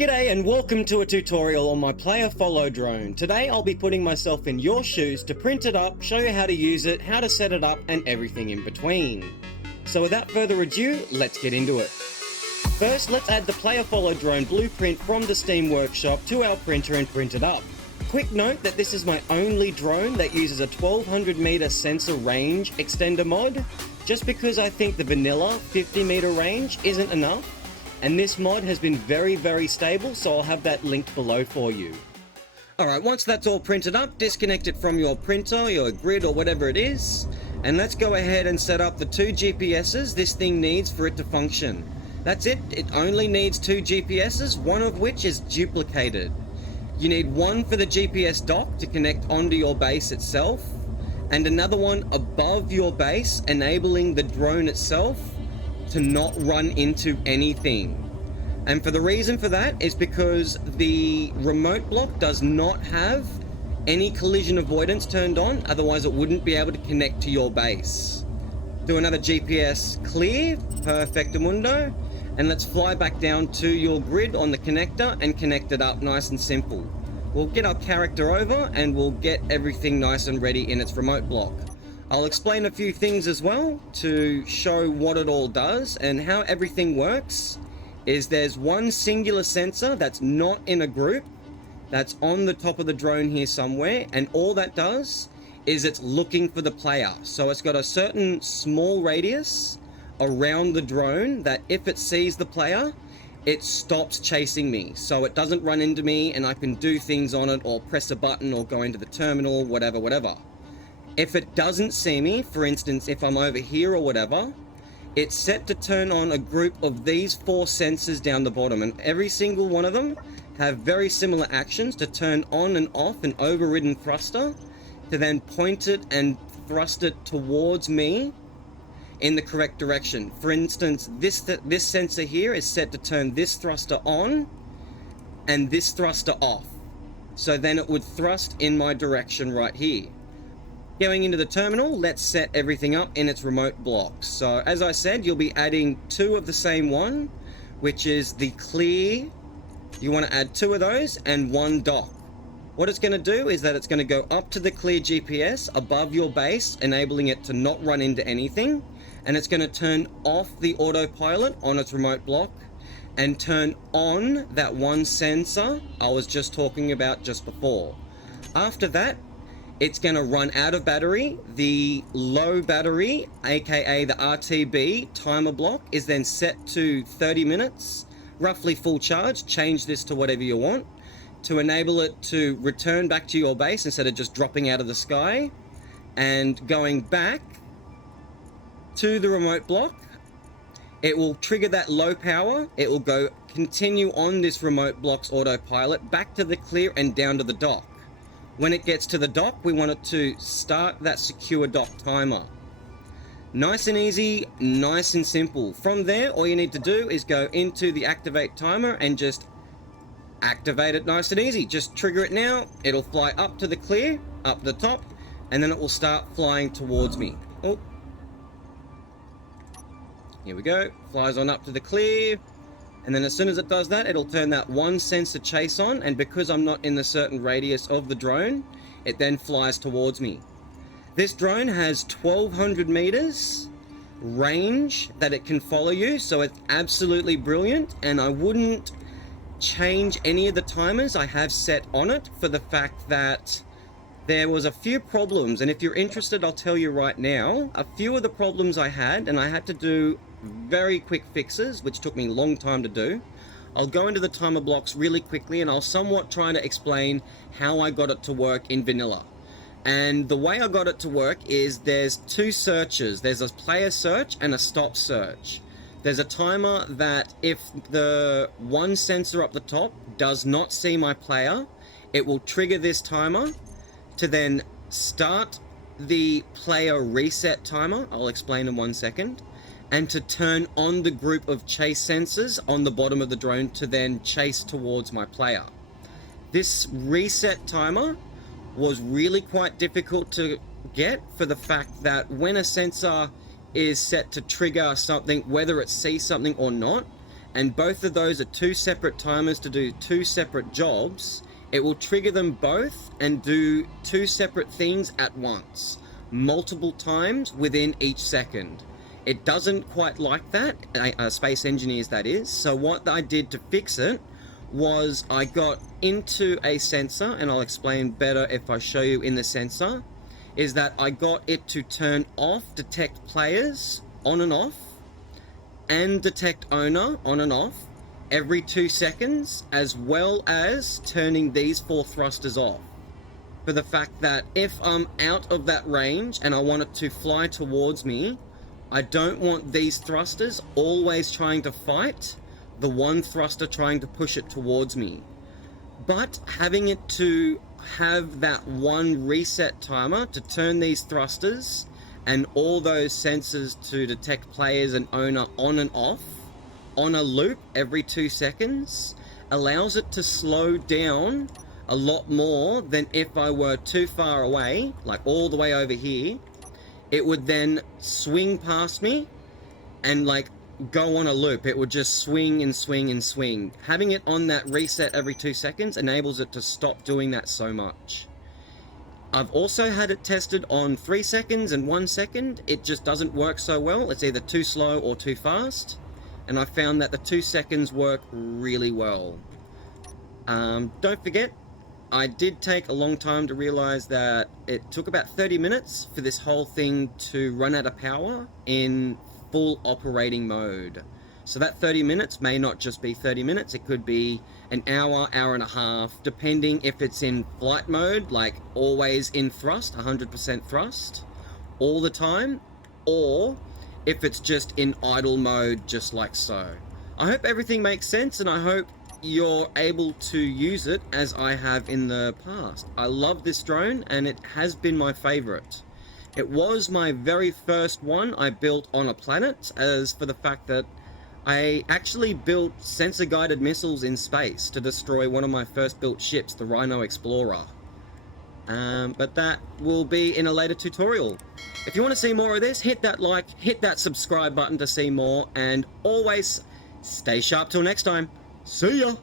G'day and welcome to a tutorial on my Player Follow drone. Today I'll be putting myself in your shoes to print it up, show you how to use it, how to set it up, and everything in between. So without further ado, let's get into it. First, let's add the Player Follow drone blueprint from the Steam Workshop to our printer and print it up. Quick note that this is my only drone that uses a 1200 meter sensor range extender mod, just because I think the vanilla 50 meter range isn't enough. And this mod has been very stable, so I'll have that linked below for you. Alright, once that's all printed up, disconnect it from your printer, your grid, or whatever it is. And let's go ahead and set up the 2 GPSs this thing needs for it to function. That's it, it only needs 2 GPSs, one of which is duplicated. You need one for the GPS dock to connect onto your base itself, and another one above your base, enabling the drone itself to not run into anything. And for the reason for that is because the remote block does not have any collision avoidance turned on, otherwise it wouldn't be able to connect to your base. Do another GPS clear, perfectamundo, and let's fly back down to your grid on the connector and connect it up nice and simple. We'll get our character over and we'll get everything nice and ready in its remote block. I'll explain a few things as well to show what it all does, and how everything works is there's one singular sensor that's not in a group that's on the top of the drone here somewhere, and all that does is it's looking for the player. So it's got a certain small radius around the drone that if it sees the player, it stops chasing me, so it doesn't run into me and I can do things on it or press a button or go into the terminal, whatever. If it doesn't see me, for instance, if I'm over here or whatever, it's set to turn on a group of these 4 sensors down the bottom, and every single one of them have very similar actions to turn on and off an overridden thruster to then point it and thrust it towards me in the correct direction. For instance, this sensor here is set to turn this thruster on and this thruster off. So then it would thrust in my direction right here. Going into the terminal, let's set everything up in its remote block. So as I said, you'll be adding 2 of the same one, which is the clear. You want to add 2 of those and 1 dock. What it's going to do is that it's going to go up to the clear GPS above your base, enabling it to not run into anything. And it's going to turn off the autopilot on its remote block and turn on that one sensor I was just talking about just before. After that, it's going to run out of battery. The low battery, aka the RTB timer block, is then set to 30 minutes, roughly full charge. Change this to whatever you want to enable it to return back to your base instead of just dropping out of the sky and going back to the remote block. It will trigger that low power. It will go continue on this remote block's autopilot back to the clear and down to the dock. When it gets to the dock, we want it to start that secure dock timer. Nice and easy, nice and simple. From there, all you need to do is go into the activate timer and just activate it nice and easy. Just trigger it now, it'll fly up to the clear, up the top, and then it will start flying towards me. Oh. Here we go, flies on up to the clear. And then as soon as it does that, it'll turn that one sensor chase on, and because I'm not in the certain radius of the drone, it then flies towards me. This drone has 1200 meters range that it can follow you, so it's absolutely brilliant, and I wouldn't change any of the timers I have set on it for the fact that there was a few problems, and if you're interested, I'll tell you right now. A few of the problems I had, and I had to do very quick fixes, which took me a long time to do. I'll go into the timer blocks really quickly, and I'll somewhat try to explain how I got it to work in vanilla. And the way I got it to work is there's 2 searches. There's a player search and a stop search. There's a timer that if the one sensor up the top does not see my player, it will trigger this timer to then start the player reset timer. I'll explain in 1 second. And to turn on the group of chase sensors on the bottom of the drone to then chase towards my player. This reset timer was really quite difficult to get for the fact that when a sensor is set to trigger something, whether it sees something or not, and both of those are 2 separate timers to do 2 separate jobs, it will trigger them both and do 2 separate things at once, multiple times within each second. It doesn't quite like that, Space Engineers that is, so what I did to fix it was I got into a sensor, and I'll explain better if I show you in the sensor, is that I got it to turn off detect players on and off, and detect owner on and off every 2 seconds, as well as turning these 4 thrusters off. For the fact that if I'm out of that range and I want it to fly towards me, I don't want these thrusters always trying to fight the one thruster trying to push it towards me. But having it to have that one reset timer to turn these thrusters and all those sensors to detect players and owner on and off on a loop every 2 seconds allows it to slow down a lot more than if I were too far away, like all the way over here. It would then swing past me and like go on a loop. It would just swing and swing and swing. Having it on that reset every 2 seconds enables it to stop doing that so much. I've also had it tested on 3 seconds and 1 second. It just doesn't work so well. It's either too slow or too fast. And I found that the 2 seconds work really well. Don't forget, I did take a long time to realize that it took about 30 minutes for this whole thing to run out of power in full operating mode. So that 30 minutes may not just be 30 minutes, it could be an hour, hour and a half, depending if it's in flight mode, like always in thrust, 100% thrust, all the time, or if it's just in idle mode, just like so. I hope everything makes sense, and I hope you're able to use it as I have in the past. I love this drone, and it has been my favorite. It was my very first one I built on a planet, as for the fact that I actually built sensor-guided missiles in space to destroy one of my first built ships, the Rhino Explorer. But that will be in a later tutorial. If you want to see more of this, hit that like, hit that subscribe button to see more, and always stay sharp till next time. See ya!